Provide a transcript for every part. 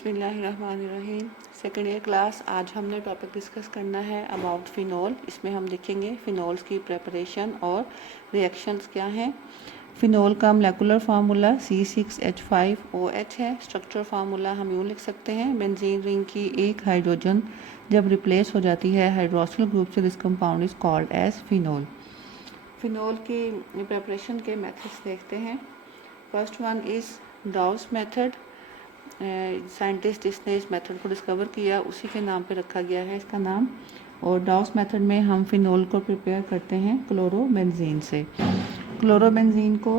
बिस्मिल्लाहिर्रहमानिर्रहीम। Second year class. आज हमने टॉपिक डिस्कस करना है अबाउट फ़िनोल। इसमें हम देखेंगे फ़िनोल्स की प्रेपरेशन और रिएक्शंस क्या हैं। फ़िनोल का मोलेकुलर फार्मूला C6H5OH है। स्ट्रक्चर फार्मूला हम यूँ लिख सकते हैं, बेंजीन रिंग की एक हाइड्रोजन जब रिप्लेस हो जाती है हाइड्रोक्सिल ग्रुप से, this compound is called as phenol. Phenol की प्रेपरेशन के मेथड्स देखते हैं। First one is Dow's method. Scientist जिसने इस मेथड को डिस्कवर किया उसी के नाम पे रखा गया है इसका नाम। और डाउस मेथड में हम फ़िनोल को प्रिपेयर करते हैं क्लोरोबेंजीन से। क्लोरोबेंजीन को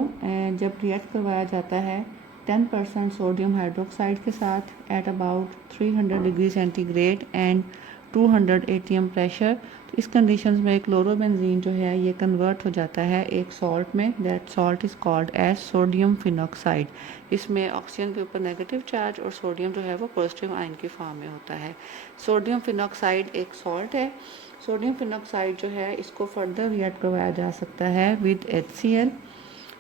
जब रिएक्ट करवाया जाता है 10% सोडियम हाइड्रोक्साइड के साथ at about 300 degree centigrade and 200 atm pressure, तो इस कंडीशंस में क्लोरोबेंजीन जो है ये कन्वर्ट हो जाता है एक सॉल्ट में। That salt is called as sodium phenoxide. इसमें ऑक्सीजन के ऊपर नेगेटिव चार्ज और सोडियम जो है वो पॉजिटिव आयन की फॉर्म में होता है। सोडियम फिनॉक्साइड एक सॉल्ट है। सोडियम फिनॉक्साइड जो है इसको फर्दर रिएक्ट करवाया जा सकता है विद HCl।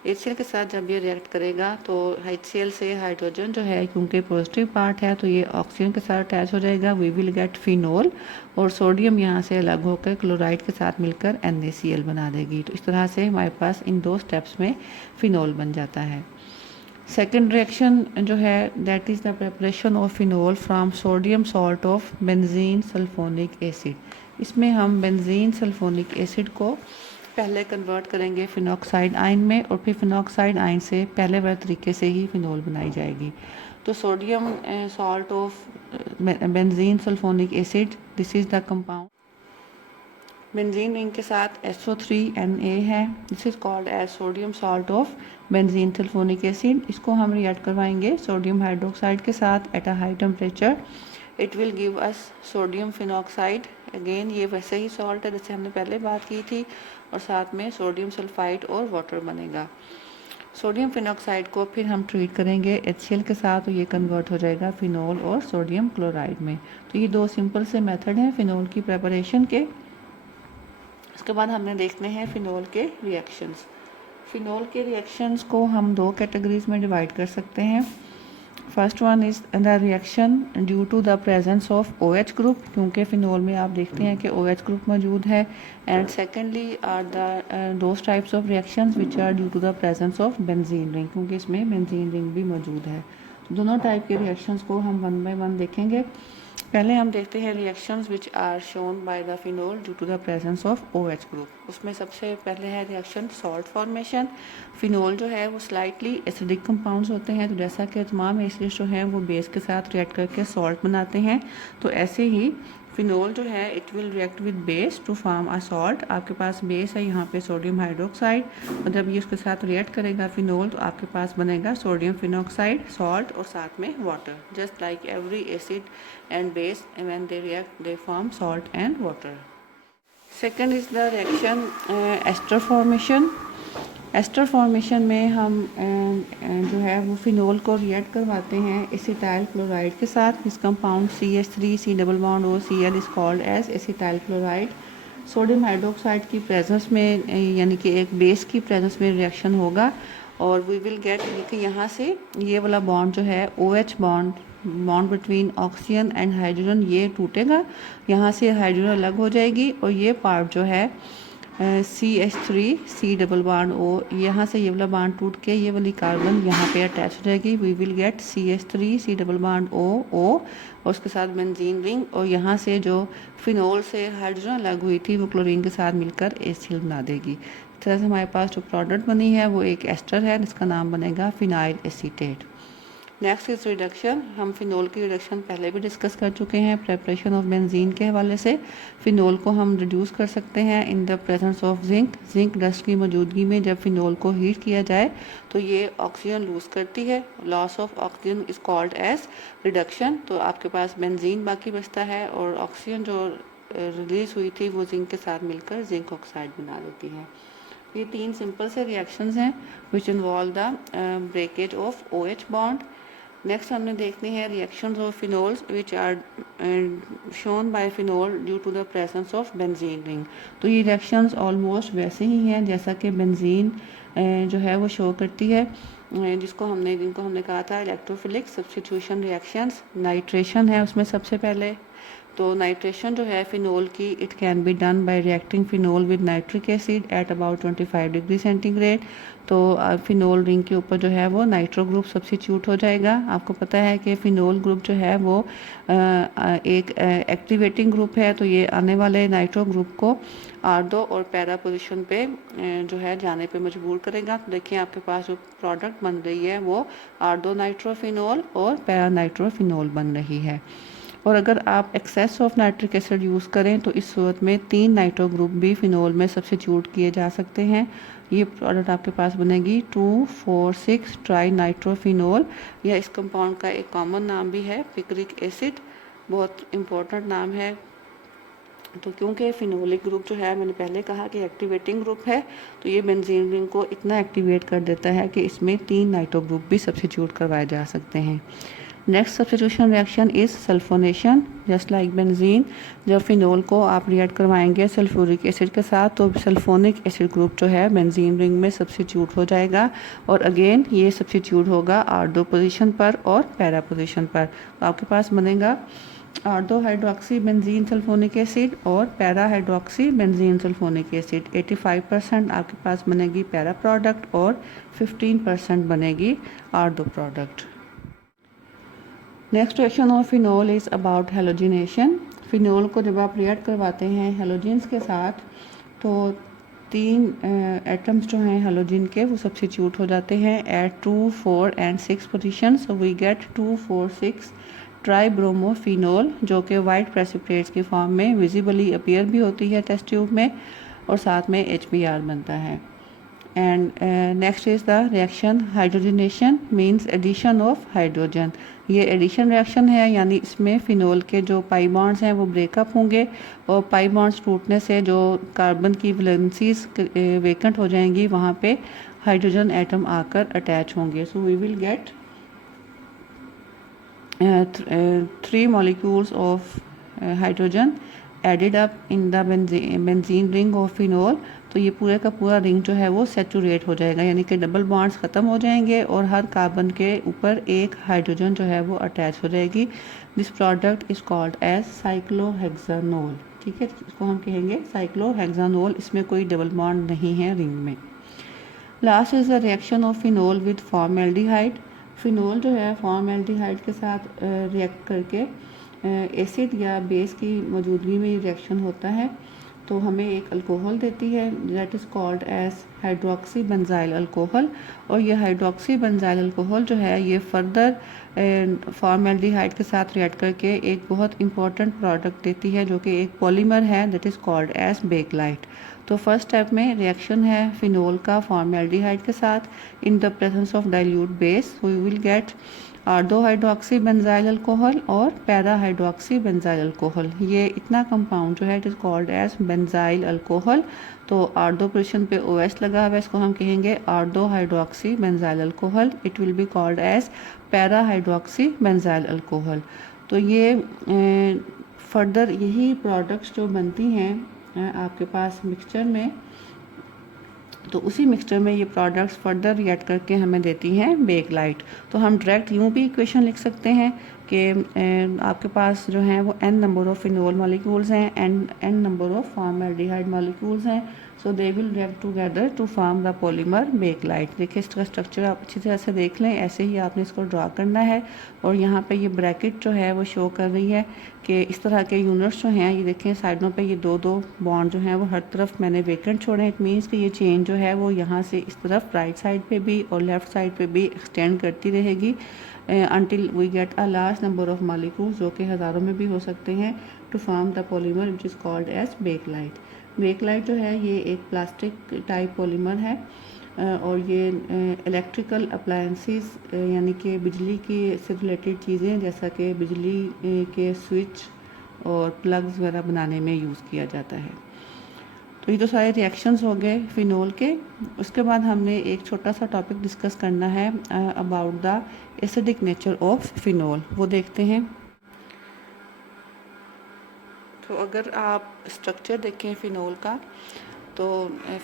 HCl के साथ जब ये रिएक्ट करेगा तो HCl से हाइड्रोजन जो है क्योंकि पॉजिटिव पार्ट है तो ये ऑक्सीजन के साथ अटैच हो जाएगा, वी विल गेट फिनोल। और सोडियम यहाँ से अलग होकर क्लोराइड के साथ मिलकर NaCl बना देगी। तो इस तरह से हमारे पास इन दो स्टेप्स में फिनोल बन जाता है। सेकेंड रिएक्शन जो है that is the preparation of phenol from sodium salt of benzene sulphonic acid. इसमें हम बेंजीन सल्फोनिक एसिड को पहले कन्वर्ट करेंगे फिनॉक्साइड आयन में और फिर फिनॉक्साइड आयन से पहले वाले तरीके से ही फिनोल बनाई जाएगी। तो sodium salt of benzene sulphonic acid, this is the compound. Benzene ring के साथ SO3Na है, this is called as sodium salt of benzene sulphonic acid. इसको हम रिएक्ट करवाएंगे सोडियम हाइड्रोक्साइड के साथ at a high temperature. It will give us sodium phenoxide. Again ये वैसे ही सॉल्ट है जैसे हमने पहले बात की थी, और साथ में सोडियम सल्फाइड और वाटर बनेगा। सोडियम फिनॉक्साइड को फिर हम ट्रीट करेंगे HCl के साथ, तो ये कन्वर्ट हो जाएगा फिनोल और सोडियम क्लोराइड में। तो ये दो सिंपल से मेथड हैं फिनोल की प्रेपरेशन के। उसके बाद हमने देखने हैं फिनोल के रिएक्शंस। फिनोल के रिएक्शंस को हम दो कैटेगरीज में डिवाइड कर सकते हैं। First one is the reaction due to the presence of OH group, क्योंकि फिनोल में आप देखते हैं कि OH ग्रुप मौजूद है। And secondly are the those types of reactions which are due to the presence of benzene ring, क्योंकि इसमें बेंजीन रिंग भी मौजूद है। दोनों टाइप के रिएक्शंस को हम वन बाय वन देखेंगे। पहले हम देखते हैं reactions which are shown by the phenol due to the presence of OH group. उसमें सबसे पहले है रिएक्शन सॉल्ट फॉर्मेशन। फिनोल जो है वो स्लाइटली एसिडिक कंपाउंड्स होते हैं, तो जैसा कि तमाम एसिड्स जो हैं वो बेस के साथ रिएक्ट करके सॉल्ट बनाते हैं, तो ऐसे ही फिनोल जो है it will react with base to form a salt. आपके पास बेस है यहाँ पे सोडियम हाइड्रोक्साइड, और जब ये उसके साथ रिएक्ट करेगा फिनोल तो आपके पास बनेगा सोडियम फिनॉक्साइड, सॉल्ट और साथ में water. Just like every acid and base when they react they form salt and water. Second is the reaction ester formation. Ester formation में हम जो है वो फिनोल को रिएक्ट करवाते हैं एसिटाइल क्लोराइड के साथ। इस कंपाउंड CH3C डबल बॉन्ड और Cl is called as acetyl chloride. Sodium hydroxide की प्रेजेंस में यानी कि एक बेस की प्रेजेंस में रिएक्शन होगा, और वी विल गेट कि यहाँ से ये वाला बॉन्ड जो है OH bond between oxygen and hydrogen ये टूटेगा, यहाँ से हाइड्रोजन अलग हो जाएगी और ये पार्ट जो है CH3C डबल बॉन्ड O, यहाँ से ये वाला बॉन्ड टूट के ये वाली कार्बन यहाँ पे अटैच हो जाएगी। We will get CH3C double bond O और उसके साथ बेंजीन रिंग, और यहाँ से जो फिनोल से हाइड्रोजन अलग हुई थी वो क्लोरीन के साथ मिलकर HCl बना देगी। इस तरह से हमारे पास जो प्रोडक्ट बनी है वो एक एस्टर है जिसका नाम बनेगा phenyl acetate. Next is reduction. हम फिनोल की रिडक्शन पहले भी डिस्कस कर चुके हैं प्रेपरेशन ऑफ बेंजीन के हवाले से। फिनोल को हम रिड्यूस कर सकते हैं इन the presence of zinc dust की मौजूदगी में। जब फिनोल को हीट किया जाए तो ये ऑक्सीजन लूज करती है, loss of oxygen is called as reduction. तो आपके पास बेंजीन बाकी बचता है और ऑक्सीजन जो रिलीज हुई थी वो जिंक के साथ मिलकर जिंक ऑक्साइड बना देती है। ये तीन सिंपल से रिएक्शंस हैं which involve the breakage of OH bond. Next हमने देखनी है reactions of phenols which are shown by phenol due to the presence of benzene ring. तो ये रिएक्शंस ऑलमोस्ट वैसे ही हैं जैसा कि बेंजीन जो है वो शो करती है। जिनको हमने कहा था इलेक्ट्रोफिलिक सब्स्टिट्यूशन रिएक्शंस। नाइट्रेशन है उसमें सबसे पहले। तो नाइट्रेशन जो है फिनोल की, it can be done by reacting phenol with nitric acid at about 25 degree centigrade. तो फिनोल रिंग के ऊपर जो है वो नाइट्रो ग्रुप सब्स्टिट्यूट हो जाएगा। आपको पता है कि फिनोल ग्रुप जो है वो एक एक्टिवेटिंग ग्रुप है, तो ये आने वाले नाइट्रो ग्रुप को आर्डो और पैरा पोजीशन पे जो है जाने पे मजबूर करेगा। तो देखिए आपके पास जो प्रोडक्ट बन रही है वो आर्डो नाइट्रोफिनोल और पैरा नाइट्रोफिनोल बन रही है। और अगर आप excess of nitric acid use करें तो इस सूरत में 3 नाइट्रो ग्रुप भी फिनोल में सब्स्टिट्यूट किए जा सकते हैं। ये प्रोडक्ट आपके पास बनेगी 2,4,6 ट्राई नाइट्रोफिनोल, या इस कंपाउंड का एक कॉमन नाम भी है पिक्रिक एसिड, बहुत इम्पोर्टेंट नाम है। तो क्योंकि फिनोलिक ग्रुप जो है, मैंने पहले कहा कि एक्टिवेटिंग ग्रुप है, तो ये बेंजीन रिंग को इतना एक्टिवेट कर देता है कि इसमें 3 नाइट्रो ग्रुप भी सब्स्टिट्यूट करवाए जा सकते हैं। Next substitution reaction is sulphonation. Just like benzene, जब फिनोल को आप रिएक्ट करवाएंगे सल्फ्यूरिक एसिड के साथ तो सल्फोनिक एसिड ग्रुप जो है बेंजीन रिंग में सब्स्टिट्यूट हो जाएगा, और अगेन ये सब्स्टिट्यूट होगा आर्डो पोजीशन पर और पैरा पोजीशन पर। तो आपके पास बनेगा ortho hydroxy benzene sulphonic acid और para hydroxy benzene sulphonic acid. 85% आपके पास बनेगी पैरा प्रोडक्ट और 15% बनेगी ortho product. Next reaction of phenol is about halogenation. Phenol को जब आप रिएक्ट करवाते हैं हेलोजिन्स के साथ तो 3 एटम्स जो हैं हेलोजिन के वो सब्स्टिट्यूट हो जाते हैं at 2, 4 and 6 position. So we get 2, 4, 6 tribromophenol, जो कि वाइट प्रेसिपिटेट्स की फॉर्म में विजिबली अपीयर भी होती है टेस्ट ट्यूब में, और साथ में HBr बनता है। And next is the reaction hydrogenation, means addition of hydrogen. ये एडिशन रिएक्शन है, यानी इसमें फिनोल के जो पाई बॉन्ड्स हैं वो ब्रेकअप होंगे, और पाई बॉन्ड्स टूटने से जो कार्बन की वैलेंसीज वेकेंट हो जाएंगी वहाँ पे हाइड्रोजन एटम आकर अटैच होंगे। So we will get 3 molecules of hydrogen added up in the benzene ring of phenol। तो ये पूरे का पूरा रिंग जो है वो सेचुरेट हो जाएगा, यानी कि डबल बॉन्ड्स ख़त्म हो जाएंगे और हर कार्बन के ऊपर एक हाइड्रोजन जो है वो अटैच हो जाएगी। This product is called as cyclohexanol. ठीक है, इसको हम कहेंगे साइक्लोहेक्सानोल। इसमें कोई डबल बॉन्ड नहीं है रिंग में। Last is the reaction of phenol with formaldehyde. Phenol जो है फॉर्मेल्डिहाइड के साथ रिएक्ट करके एसिड या बेस की मौजूदगी में ये रिएक्शन होता है, तो हमें एक अल्कोहल देती है that is called as hydroxy benzyl alcohol. और ये हाइड्रोक्सी बेंजाइल अल्कोहल जो है ये फर्दर फॉर्मेल्डिहाइड के साथ रिएक्ट करके एक बहुत इंपॉर्टेंट प्रोडक्ट देती है जो कि एक पॉलीमर है that is called as bakelite. तो फर्स्ट स्टेप में रिएक्शन है फिनोल का फॉर्मेल्डिहाइड के साथ in the presence of dilute base, we will get ortho hydroxy benzyl alcohol और पैरा हाइड्रोक्सी बेंजाइल अल्कोहल। ये इतना कंपाउंड जो है it is called as benzyl alcohol. तो आर्डो पोजीशन पे OS लगा हुआ है, इसको हम कहेंगे ortho hydroxy benzyl alcohol. It will be called as para hydroxy benzyl alcohol. तो ये फर्दर यही प्रोडक्ट्स जो बनती हैं आपके पास मिक्सचर में, तो उसी मिक्सचर में ये प्रोडक्ट्स फर्दर रिएक्ट करके हमें देती हैं बेकलाइट। तो हम डायरेक्ट यूँ भी इक्वेशन लिख सकते हैं कि आपके पास जो हैं वो n number of phenol molecules हैं and n number of formaldehyde molecules हैं, so they will react together to form the polymer bakelite. देखिए इसका स्ट्रक्चर आप अच्छी तरह से देख लें, ऐसे ही आपने इसको ड्रा करना है। और यहाँ पे ये ब्रैकेट जो है वो शो कर रही है कि इस तरह के यूनिट्स जो हैं ये देखें साइडों पे ये 2-2 बॉन्ड जो हैं वो हर तरफ मैंने वेकेंट छोड़े। इट मीन्स कि ये चेन जो है वो यहाँ से इस तरफ राइट साइड पे भी और लेफ़्ट साइड पे भी एक्सटेंड करती रहेगी until we get a large number of molecules, जो कि हज़ारों में भी हो सकते हैं, to form the polymer which is called as bakelite। Bakelite जो है ये एक प्लास्टिक टाइप पॉलीमर है और ये इलेक्ट्रिकल अप्लायंसेस यानी कि बिजली की से रिलेटेड चीज़ें जैसा कि बिजली के स्विच और प्लग्स वगैरह बनाने में यूज़ किया जाता है। तो ये तो सारे रिएक्शंस हो गए फिनोल के। उसके बाद हमने एक छोटा सा टॉपिक डिस्कस करना है about the acidic nature of phenol, वो देखते हैं। तो अगर आप स्ट्रक्चर देखें फिनोल का, तो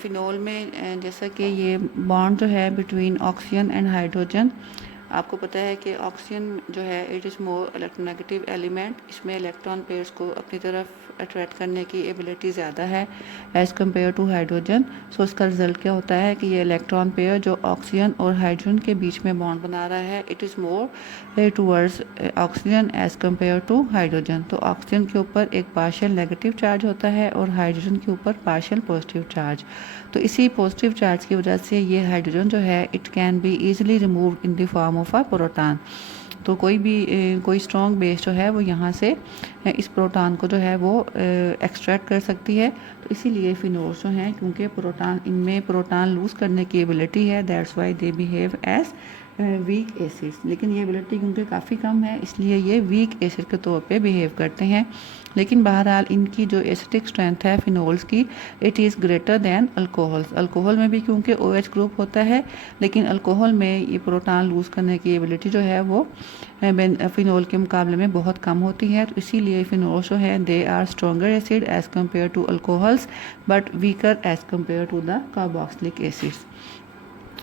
फिनोल में जैसा कि ये बॉन्ड जो है बिटवीन ऑक्सीजन एंड हाइड्रोजन, आपको पता है कि ऑक्सीजन जो है it is more electronegative element, इसमें इलेक्ट्रॉन पेयर्स को अपनी तरफ अट्रैक्ट करने की एबिलिटी ज़्यादा है एज़ कम्पेयर टू हाइड्रोजन। सो इसका रिजल्ट क्या होता है कि ये इलेक्ट्रॉन पेयर जो ऑक्सीजन और हाइड्रोजन के बीच में बॉन्ड बना रहा है it is more towards oxygen as compare to hydrogen. तो ऑक्सीजन के ऊपर एक पार्शियल नेगेटिव चार्ज होता है और हाइड्रोजन के ऊपर पार्शियल पॉजिटिव चार्ज। तो इसी पॉजिटिव चार्ज की वजह से ये हाइड्रोजन जो है it can be easily removed in the form of a proton. तो कोई स्ट्रॉन्ग बेस जो है वो यहाँ से इस प्रोटॉन को जो है वो एक्सट्रैक्ट कर सकती है। तो इसीलिए फिनोल्स जो हैं, क्योंकि प्रोटॉन इनमें प्रोटॉन लूज़ करने की एबिलिटी है, that's why they behave as weak acids. लेकिन ये एबिलिटी क्योंकि काफ़ी कम है इसलिए ये वीक एसिड के तौर पे बिहेव करते हैं। लेकिन बहरहाल इनकी जो एसिडिक स्ट्रेंथ है फिनोल्स की it is greater than alcohols. Alcohol में भी क्योंकि OH ग्रुप होता है, लेकिन अल्कोहल में ये प्रोटॉन लूज़ करने की एबिलिटी जो है वो फिनोल के मुकाबले में बहुत कम होती है। तो इसीलिए फिनोल्स जो है they are stronger acid as compare to alcohols but weaker as compare to the carboxylic acids.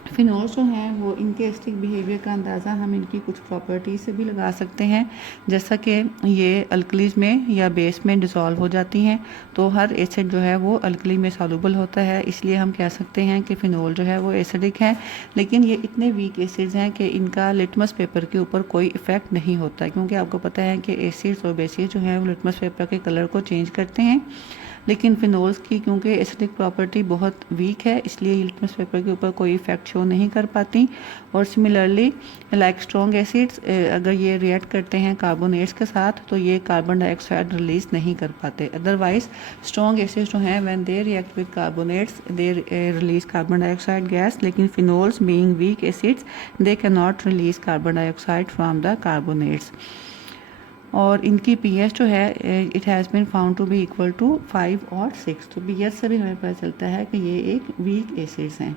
Phenols जो हैं वो इनके एसिडिक बिहेवियर का अंदाज़ा हम इनकी कुछ प्रॉपर्टीज से भी लगा सकते हैं, जैसा कि ये अल्कलीज में या बेस में डिज़ोल्व हो जाती हैं। तो हर एसिड जो है वो अल्कली में सॉल्युबल होता है, इसलिए हम कह सकते हैं कि फ़िनोल जो है वो एसिडिक है। लेकिन ये इतने वीक एसिड्स हैं कि इनका लिटमस पेपर के ऊपर कोई इफ़ेक्ट नहीं होता, क्योंकि आपको पता है कि एसिड्स और बेसिस जो हैं वो लिटमस पेपर के कलर को चेंज करते हैं। लेकिन फिनोल्स की क्योंकि एसिडिक प्रॉपर्टी बहुत वीक है इसलिए लिटमस पेपर के ऊपर कोई इफेक्ट शो नहीं कर पाती। और सिमिलरली लाइक स्ट्रॉन्ग एसिड्स अगर ये रिएक्ट करते हैं कार्बोनेट्स के साथ तो ये कार्बन डाइऑक्साइड रिलीज़ नहीं कर पाते। अदरवाइज स्ट्रॉन्ग एसिड्स जो हैं when they react with carbonates they release carbon dioxide gas, लेकिन phenols being weak acids they can not release carbon dioxide from the carbonates. और इनकी pH जो है it has been found to be equal to 5 और 6। तो pH से भी हमें पता चलता है कि ये एक वीक एसिड्स हैं।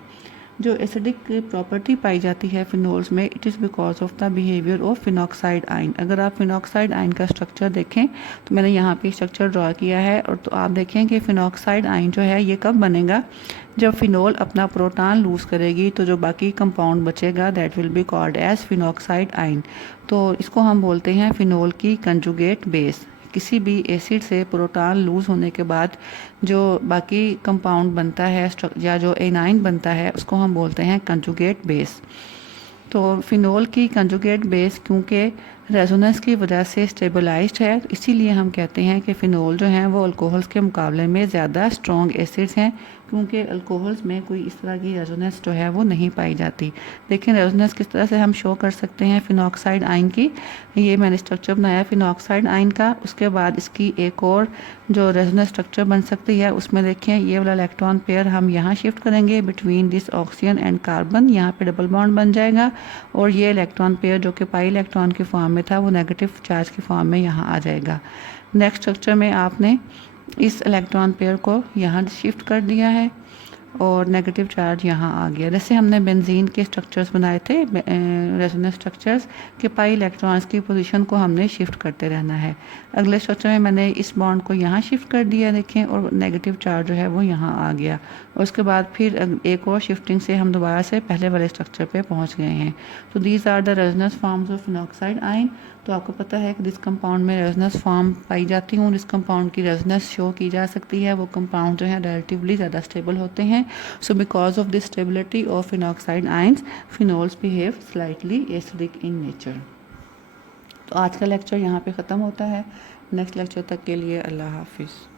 जो एसिडिक प्रॉपर्टी पाई जाती है फिनोल्स में it is because of the behaviour of phenoxide ion. अगर आप फिनॉक्साइड आयन का स्ट्रक्चर देखें तो मैंने यहाँ पे स्ट्रक्चर ड्रॉ किया है, और तो आप देखें कि फिनॉक्साइड आयन जो है ये कब बनेगा, जब फिनोल अपना प्रोटॉन लूज़ करेगी तो जो बाकी कंपाउंड बचेगा that will be called as phenoxide ion. तो इसको हम बोलते हैं फिनोल की कंजुगेट बेस। किसी भी एसिड से प्रोटॉन लूज़ होने के बाद जो बाकी कंपाउंड बनता है या जो एनाइन बनता है उसको हम बोलते हैं कंजुगेट बेस। तो फिनोल की कंजुगेट बेस क्योंकि रेजोनेंस की वजह से स्टेबलाइज्ड है, तो इसीलिए हम कहते हैं कि फ़िनोल जो हैं वो अल्कोहल्स के मुकाबले में ज़्यादा स्ट्रॉन्ग एसिड्स हैं, क्योंकि अल्कोहल्स में कोई इस तरह की रेजोनेंस जो है वो नहीं पाई जाती। लेकिन रेजोनेंस किस तरह से हम शो कर सकते हैं फिनॉक्साइड आयन की, ये मैंने स्ट्रक्चर बनाया फिनॉक्साइड आयन का। उसके बाद इसकी एक और जो रेजोनेंस स्ट्रक्चर बन सकती है उसमें देखें ये वाला इलेक्ट्रॉन पेयर हम यहाँ शिफ्ट करेंगे between this oxygen and carbon, यहाँ पे डबल बॉन्ड बन जाएगा, और ये इलेक्ट्रॉन पेयर जो कि पाई इलेक्ट्रॉन के फॉर्म में था वो नेगेटिव चार्ज के फॉर्म में यहाँ आ जाएगा। नेक्स्ट स्ट्रक्चर में आपने इस इलेक्ट्रॉन पेयर को यहाँ शिफ्ट कर दिया है और नेगेटिव चार्ज यहाँ आ गया। जैसे हमने बेंजीन के स्ट्रक्चर्स बनाए थे रेजोनेंस स्ट्रक्चर्स के पाई इलेक्ट्रॉन्स की पोजीशन को हमने शिफ्ट करते रहना है। अगले स्ट्रक्चर में मैंने इस बॉन्ड को यहाँ शिफ्ट कर दिया देखें, और नेगेटिव चार्ज जो है वो यहाँ आ गया, और उसके बाद फिर एक और शिफ्टिंग से हम दोबारा से पहले वाले स्ट्रक्चर पे पहुँच गए हैं। तो these are the resonance forms of phenoxide ion. तो आपको पता है कि जिस कंपाउंड में रेजोनेंस फॉर्म पाई जाती हूँ, जिस कंपाउंड की रेजोनेंस शो की जा सकती है, वो कंपाउंड जो है रिलेटिवली ज़्यादा स्टेबल होते हैं। So because of this stability of phenoxide ions phenols behave slightly acidic in nature. तो आज का लेक्चर यहाँ पे ख़त्म होता है। नेक्स्ट लेक्चर तक के लिए अल्लाह हाफिज़।